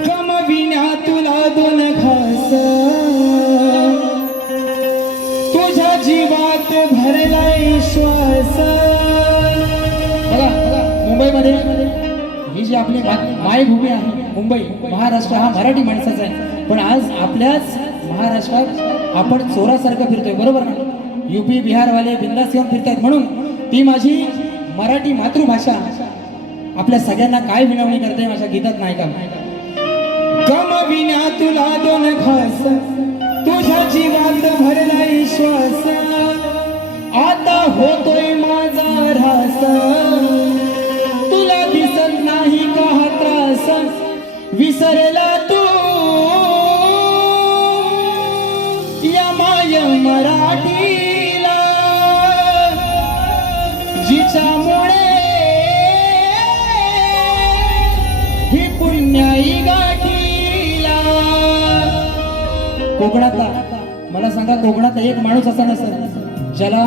गमविण्या तुला दोन घास, तुझ्या जीवात भरलाय श्वास. बघा मुंबईमध्ये ही जी आपली मायभूमी आहे, मुंबई महाराष्ट्र हा मराठी माणसाचा आहे. पण आज आपल्याच महाराष्ट्रात आपण चोरासारखं फिरतोय, बरोबर ना? यूपी बिहारवाले बिंदास येऊन फिरतात. म्हणून ती माझी मराठी मातृभाषा आपल्या सगळ्यांना काय विनवणी करते माझ्या गीतात नाही का? गमविण्या तुला दोन घास, तुझ्या जीवात भरलाय श्वास. आता होतोय माझा ऱ्हास, तुला दिसत नाही का हा त्रास. विसरला तू या माय मराठीला, जिच्यामुळे ही पुण्याई गाठीला. कोकणातला मला सांगा, कोकणात एक माणूस असा नसेल ज्याला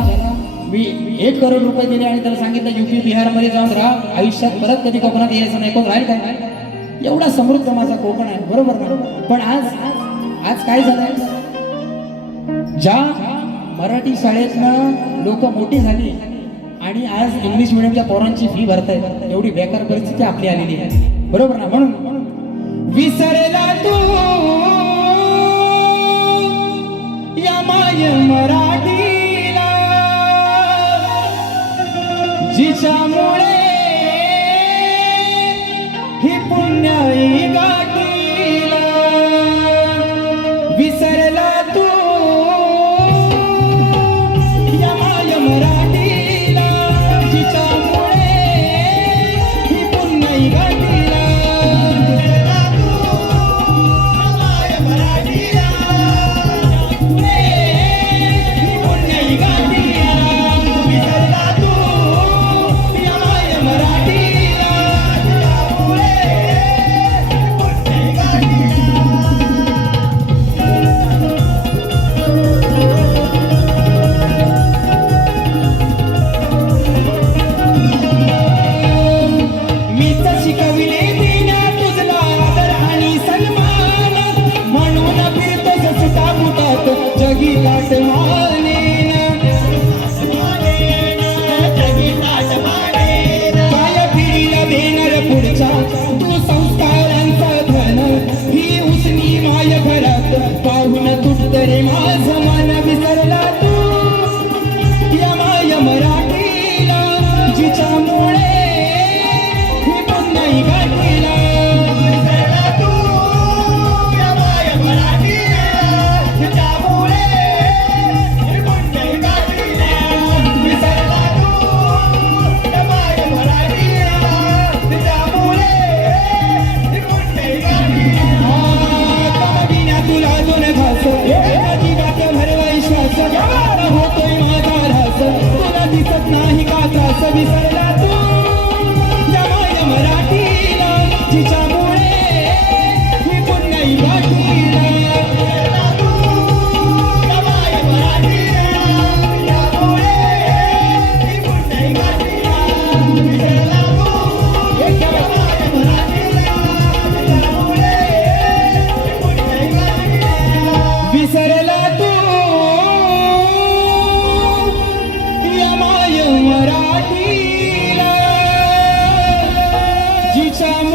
मी 1 करोड रुपये दिले आणि त्याला सांगितलं यूपी बिहार मध्ये जाऊन राहा, आयुष्यात परत कधी कोकणात यायचं नाही. कोण राहील काय? एवढा समृद्ध माझा कोकण आहे, बरोबर ना? पण आज काय झालंय? ज्या मराठी शाळेतनं लोक मोठी झाली आणि आज इंग्लिश मिडियमच्या पोरांची फी भरतायत, एवढी बेकार परिस्थिती आपली आलेली आहे, बरोबर ना? म्हणून विसरला तू या माय मराठीला, जिच्यामुळे ही पुण्याई गाठीला. विसरला तू या माय मराठीला, जिच्यामुळे ही पुण्याई गाठीला. विसरला तू या माय मराठीला, जिच्यामुळे ही पुण्याई गाठीला. विसरला तू या माय मराठीला, जिच्यामुळे ही पुण्याई मीच शिकविले देण्या तुझला आदर आणि सन्मान, म्हणून फिरतोस सुटा बुटात जगी लाट मानेन. काय पिढीला देणार पुढच्या तू संस्कारांचा धन, ही उसनी माय घरात पाहून तुटत रे माझं मन. विसरला तू या माय मराठीला, जिच्यामुळे ही पुण्याई गाठीला. विसरला तू या माय मराठीला, जिच्यामुळे ही पुण्याई गाठीला. विसरला तू या माय मराठीला, जिच्यामुळे ही पुण्याई गाठीला. गमविण्या तुला दोन घास, एका जीवात भरलाय श्वास. होतोय माझा ऱ्हास, तुला दिसत नाही का त्रास. विसरला तू या माय मराठीला, जिच्यामुळे ही पुण्याई गाठीला. विसरला तू या माय मराठीला, जिच्यामुळे ही पुण्याई गाठीला. विसरला तू या माय मराठीला, जिच्यामुळे ही पुण्याई गाठीला. विसरला तू या माय मराठीला, जिच्यामुळे